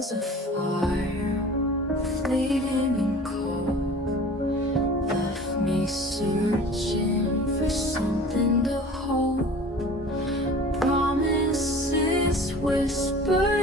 was a fire, fleeting and cold, left me searching for something to hold. Promises whispered